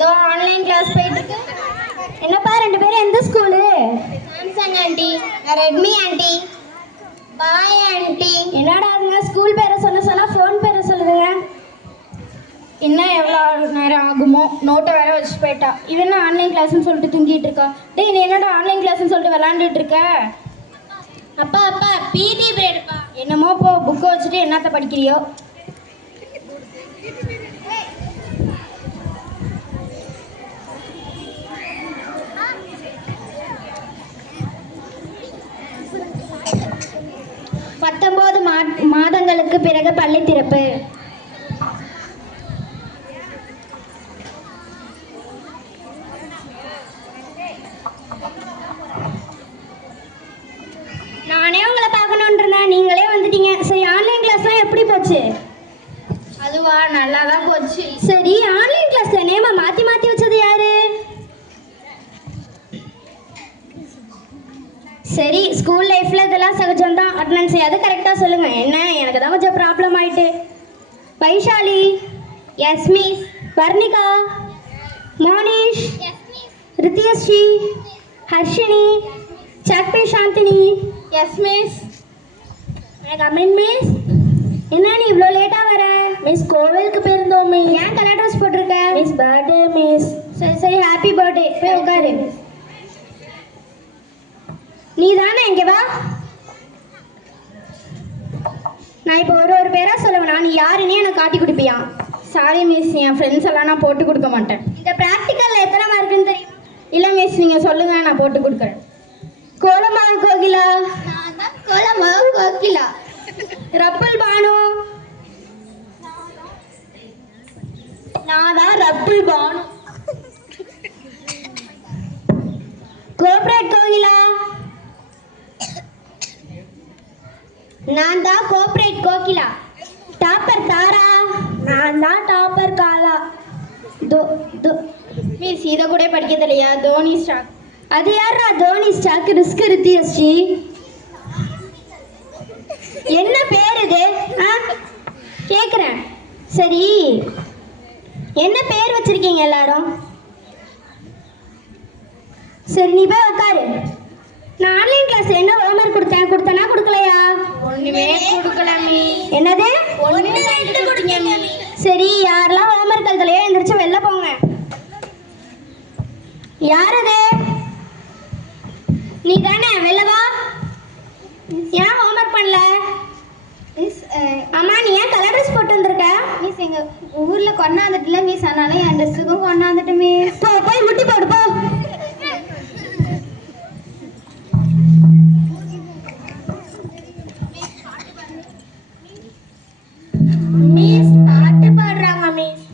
दो online class போயிட்டு இருக்கு. என்னப்பா ரெண்டு பேரும் எந்த school? Samsung aunty. Redmi aunty. Bye aunty. என்னடா அதுங்க ஸ்கூல் பேரை சொன்னா ஃபோன் பேரை சொல்லுதுங்க. இன்னும் எவ்வளோ நேரம் ஆகுமோ? நோட்டை வேற வச்சு போயிட்டா. இது என்ன ஆன்லைன் கிளாஸ்ன்னு சொல்லிட்டு தூங்கிட்டு இருக்கா? டேய் நீ என்னடா ஆன்லைன் கிளாஸ்ன்னு சொல்லிட்டு விளாண்டுட்டு இருக்க? அப்பா அப்பா பிடி பீரியட்ப்பா. என்னமோ போ, புக்கை வச்சுட்டு என்னத்த படிக்கிறியோ? மாதங்களுக்கு பிறகு பள்ளி திறப்பு. நானே உங்களை பார்க்கணுன்னு இருந்தேன், நீங்களே வந்துட்டீங்க. சரி, ஆன்லைன் கிளாஸ்லாம் எப்படி போச்சு? அதுவா நல்லா தான் போச்சு. சரி, ஆன்லைன் கிளாஸ்ல நேமா மாற்றி மாற்றி வச்சது யாரு? சரி, ஸ்கூல் லைஃப்பில் இதெல்லாம் சகஜம்தான். அட்டனன்ஸ் அது கரெக்டாக சொல்லுங்கள். என்ன எனக்கு தான் கொஞ்சம் ப்ராப்ளம் ஆயிட்டு. Vaishali. Yes miss. Varnika. Monish. Yes miss. Rithyashri. Harshini. சக்பே Chandini. Yes miss. Come in miss. என்ன நீ இவ்வளோ லேட்டாக வர? மிஸ் கோவிலுக்கு போயிருந்தோம் மிஸ். ஏன் கலர் ட்ரெஸ் போட்டிருக்க? Miss birthday miss. சரி சரி, ஹாப்பி பர்த்டே. போய் உட்காரு. நீ தானே, இங்கே வா. நான் இப்போ ஒரு பேரா சொல்லுவேனா, நீ யாருன்னே எனக்கு காட்டி கொடுப்பியா? சாரி மிஸ், என் ஃப்ரெண்ட்ஸ் எல்லாம் நான் போட்டு கொடுக்க மாட்டேன். இந்த ப்ராக்டிக்கலில் எத்தனை மார்க்குன்னு தெரியுமா? இல்லை மிஸ், நீங்கள் சொல்லுங்கள், நான் போட்டு கொடுக்குறேன். கோலமாவு கோகிலா. நான் தான் கோலமாவு கோகிலா. ரப்புல் பானு. நான் தான் ரப்புல் பானு. கோஆப்ரேட் கோகிலா. நான் தான் கோஆப்ரேட் கோகிலா. டாப்பர் தாரா. நான் தான் டாப்பர் காலா. மிஸ் இதை கூட படிக்க தெரியலையா? தோனி ஸ்டாக். அது யாரா தோனி ஸ்டாக்? ரிஸ்க் ரித்தியஸ்ரீ. என்ன பேர் இது? கேட்குறேன். சரி, என்ன பேர் வச்சிருக்கீங்க எல்லாரும்? சரி, நீ போய் உட்காரு. நான் ஆன்லைன் கிளாஸ் என்ன ஹோம்ஒர்க் கொடுத்தனா கொடுக்கலையா? ஒண்ணுமே கொடுக்கல மிஸ். என்னது? ஒண்ணுமே கொடுக்கல மிஸ். சரி, யாரெல்லாம் ஹோம்ஒர்க் எழுதலையோ எந்திரிச்சு வெளில போங்க. யார் அது? நீ தானே, வெளில வா. ஏன் ஹோம்ஒர்க் பண்ணல? மிஸ் அம்மா, நீ ஏன் கலர் ட்ரெஸ் போட்டு வந்திருக்க? மிஸ் எங்கள் ஊரில் கொண்டாந்துட்டுல மிஸ், அதனால என் ட்ரெஸ்ஸுக்கும் கொண்டாந்துட்டு மிஸ். போய் முட்டி போடு போ. மிஸ் பாட்டு பாடுறாங்க மிஸ்.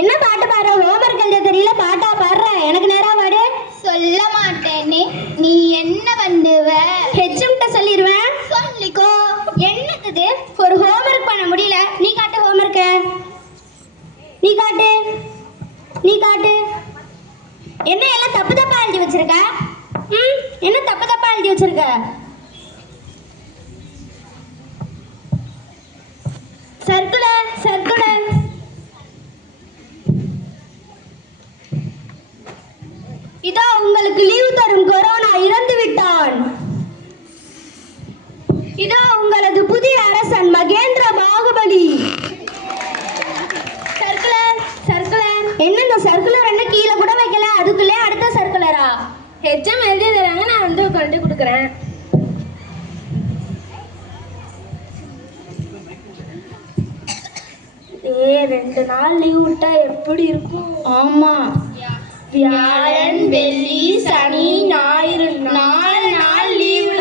என்ன பாட்டு பாடுற? ஹோம்ஒர்க் எழுத தெரியல, பாட்டா பாடுற? எனக்கு நேரா பாடு. சொல்ல மாட்டேனே. நீ என்ன பண்ணுவ? ஹெச்எம்கிட்ட சொல்லிடுவேன். சொல்லிக்கோ. என்னது? ஒரு ஹோம்ஒர்க் பண்ண முடியல. நீ காட்டு ஹோம்ஒர்க்க. நீ காட்டு. என்ன எல்லாம் தப்பு தப்பா எழுதி வச்சிருக்க? என்ன தப்பு தப்பா எழுதி வச்சிருக்க? சர்க்குலர். இதோ உங்களுக்கு லீவு தரும் கொரோனா இறந்து விட்டான். இதோ உங்களது புதிய அரசன் மகேந்திர பாகுபலி. சர்க்குலர். என்ன இந்த சர்க்குலர் என்ன கீழே கூட வைக்கல, அதுக்குள்ளே அடுத்த சர்க்குலரா? ஹெச்எம் எழுதி தராங்க, நான் வந்து கொண்டு கொடுக்குறேன். ரெண்டு நாள் லீவ் விட்டா எப்படி இருக்கும்? ஆமா, வியாழன் வெள்ளி சனி ஞாயிறு 4 நாள் லீவு.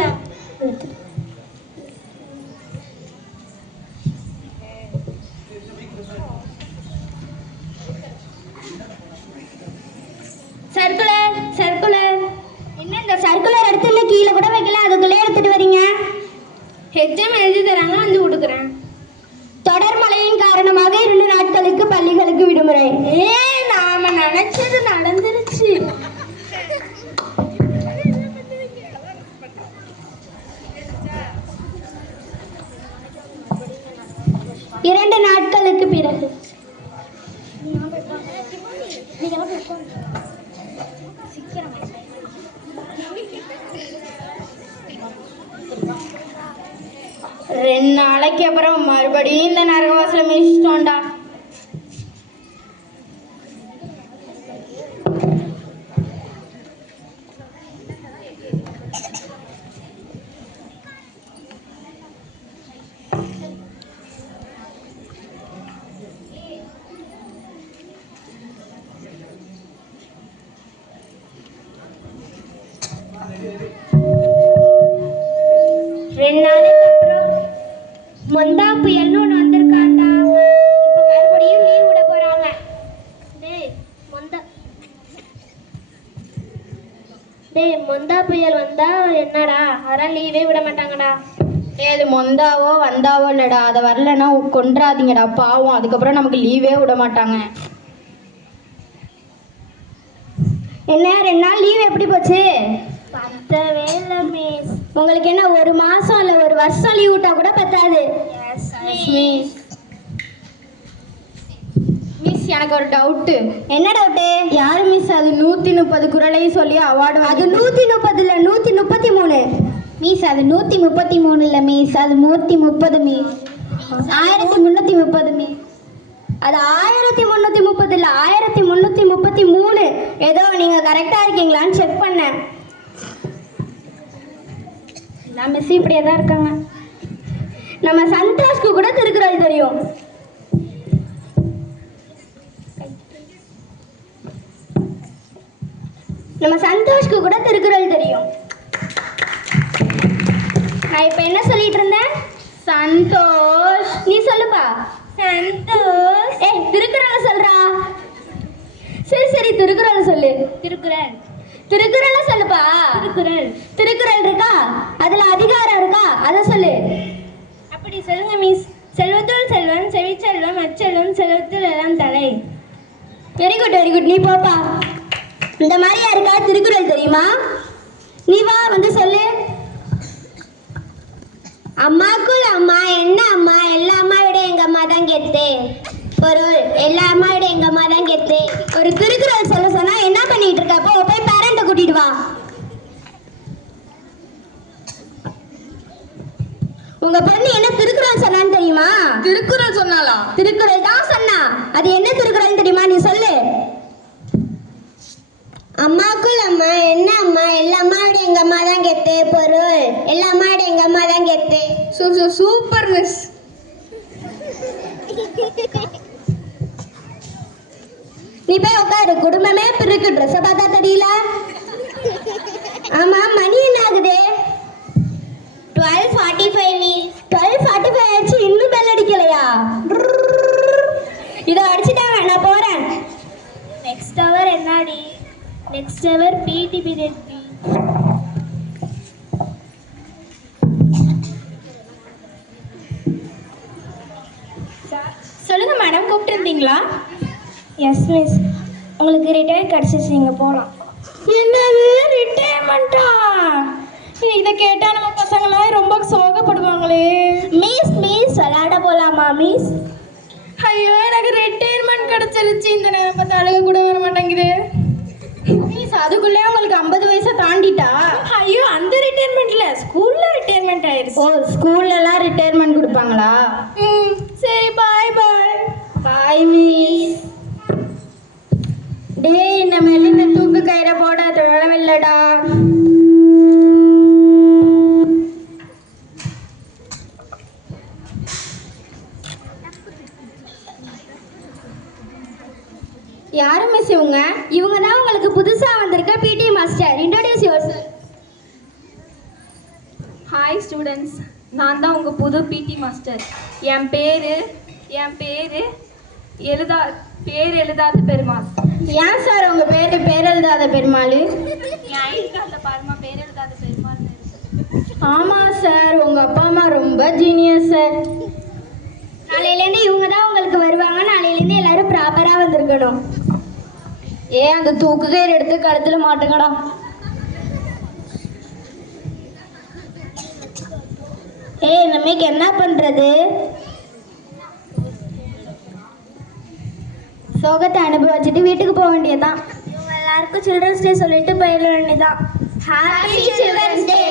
சர்க்குலர். என்ன இந்த சர்க்குலர் எடுத்து கீழே கூட வைக்கல, அதுக்குள்ளே எடுத்துட்டு வரீங்க? ஹெச்எம் எழுதி தராங்க, வந்து கொடுக்குறேன். தொடர் மழையின் காரணமாக 2 நாட்களுக்கு பள்ளிகளுக்கு விடுமுறை. நாம நினைச்சது நடந்துருச்சு. 2 நாட்களுக்கு பிறகு. நீ 2 நாளைக்கு அப்புறம் மறுபடியும் இந்த நரகவாசல மிதிச்சிட்டோம்டா. மொந்தா புயல்னு ஒன்று வந்திருக்காண்டா. இப்போ மறுபடியும் லீவ் விட போறாங்க. மொந்தா புயல் வந்தா என்னடா, அதெல்லாம் லீவே விட மாட்டாங்கடா. அது மொந்தாவோ வந்தாவோ இல்லடா, அதை வரலன்னா கொன்றாதீங்கடா பாவம். அதுக்கப்புறம் நமக்கு லீவே விட மாட்டாங்க. என்ன 2 நாள் லீவ் எப்படி போச்சு? பத்தவே இல்லை மிஸ். உங்களுக்கு என்ன 1 மாசம் இல்லை 1 வருஷம் லீவ் விட்டா கூட பத்தாது. மிஸ் எனக்கு ஒரு டவுட்டு. என்ன டவுட்டு? யாரு மிஸ் அது 130 குறளையும் சொல்லி அவார்டு? அது 130 இல்லை 133 மிஸ். அது 133 இல்லை மிஸ், அது 130 மிஸ். 1330 மிஸ். அது 1330 இல்லை 1333. ஏதோ நீங்க கரெக்டா இருக்கீங்களான்னு செக் பண்ணேன். நான் மிஸ் இப்படியே தான் இருக்காங்க. நம்ம சந்தோஷ்க்கு கூட திருக்குறள் தெரியும். நம்ம சந்தோஷ்க்கு கூட திருக்குறள் தெரியும். நான் இப்ப என்ன சொல்லிட்டு இருந்தேன்? சந்தோஷ். நீ சொல்லுப்பா. சந்தோஷ். திருக்குறளை சொல்றா. சரி திருக்குறளை சொல்லு. திருக்குறளை சொல்லுப்பா. திருக்குறள் இருக்கா, அதுல அதிகாரம் இருக்கா, அதை சொல்லு. அப்படி சொல்லுங்க மிஸ். செல்வத்துள் செல்வம், செவிச்செல்வம், அச்செல்வம், செல்வத்தில் எல்லாம் தலை. Very good. நீ போப்பா. இந்த மாதிரி யாருக்கா திருக்குறள் தெரியுமா? நீ வா வந்து சொல்லு. அம்மாக்குள் அம்மா என்ன அம்மா, எல்லா அம்மா விட எங்க அம்மா தான் கெத்து. பொருள், எல்லா அம்மா விட எங்க அம்மா தான் கெத்து. ஒரு திருக்குறள் சொல்ல சொன்னா என்ன பண்ணிட்டு இருக்க? போய் பேரண்ட கூட்டிட்டு வா. உங்க பொண்ணு என்ன திருக்குறள் சொன்னான்னு தெரியுமா? திருக்குறள் சொன்னாலா? திருக்குறள் தான் சொன்னா. அது என்ன திருக்குறள் தெரியுமா? நீ சொல்லு. அம்மாக்குள் அம்மா என்ன அம்மா, எல்லா அம்மா விட எங்க அம்மா தான் கெத்து. பொருள், எல்லா அம்மா விட எங்க அம்மா தான் கெத்து. Super miss. நீ போய் உட்காரு. குடும்பமே பிறகு ட்ரெஸ் பார்த்தா தெரியல. ஆமா, மணி என்ன ஆகுது? 12:45. 12:45 ஆயிடுச்சு, இன்னும் பெல் அடிக்கலையா? இதை அடிச்சுட்டாங்க, நான் போறேன். நெக்ஸ்ட் அவர் என்னடி? நெக்ஸ்ட் அவர் பிடி பீரியட். சொல்லுங்க மேடம், கூப்பிட்டு இருந்தீங்களா? Yes miss. உங்களுக்கு ரிட்டையர் கிடச்சிச்சு, நீங்கள் போகலாம். என்னது ரிட்டையர்மெண்ட்டா? இதை கேட்டால் நம்ம பசங்களாம் ரொம்ப சோகப்படுவாங்களே. மிஸ் விளையாட போலாமா மிஸ்? ஐயோ, எனக்கு ரிட்டையர்மெண்ட் கிடச்சிருச்சு. இந்த நேரம் பார்த்து அழுக கூட வர மாட்டேங்குது. மிஸ், அதுக்குள்ளே உங்களுக்கு 50 வயசை தாண்டிட்டா? ஐயோ, அந்த ரிட்டையர்மெண்ட்ல ஸ்கூல்ல ரிட்டையர்மெண்ட் ஆயிடுச்சு. ஓ, ஸ்கூல்லலாம் ரிட்டையர்மெண்ட் கொடுப்பாங்களா? சரி, பாய் மிஸ். டேய், இந்த மேல இந்த தூக்கு கயிறை போட தேவையில்லடா. யாரு மிஸ் இவங்க? இவங்க தான் உங்களுக்கு புதுசா வந்திருக்க PT master. Introduce yourself. Hi students, நான் தான் உங்கள் புது பிடி மாஸ்டர். என் பேர் எழுதாத பெருமாள். ஏன் சார் உங்க பேர் எழுதாத பெருமாள்? என் ஐடி கார்டில் பாருமா, பேர் எழுதாத பெருமாள். ஆமா சார், உங்க அப்பா அம்மா ரொம்ப ஜீனியஸ் சார். நாளையிலேருந்து இவங்க தான் உங்களுக்கு வருவாங்க. நாளையிலேருந்து எல்லாரும் ப்ராப்பரா வந்திருக்கணும். அந்த தூக்கு கயிறு எடுத்து கழுத்துல மாட்டுங்கடா. நமக்கு என்ன பண்றது? சோகத்தை அனுபவிச்சுட்டு வீட்டுக்கு போக வேண்டியதுதான். எல்லாருக்கும் சில்ட்ரன்ஸ் டே சொல்லிட்டு போயிட வேண்டியதான். ஹாப்பி சில்ட்ரன்ஸ் டே.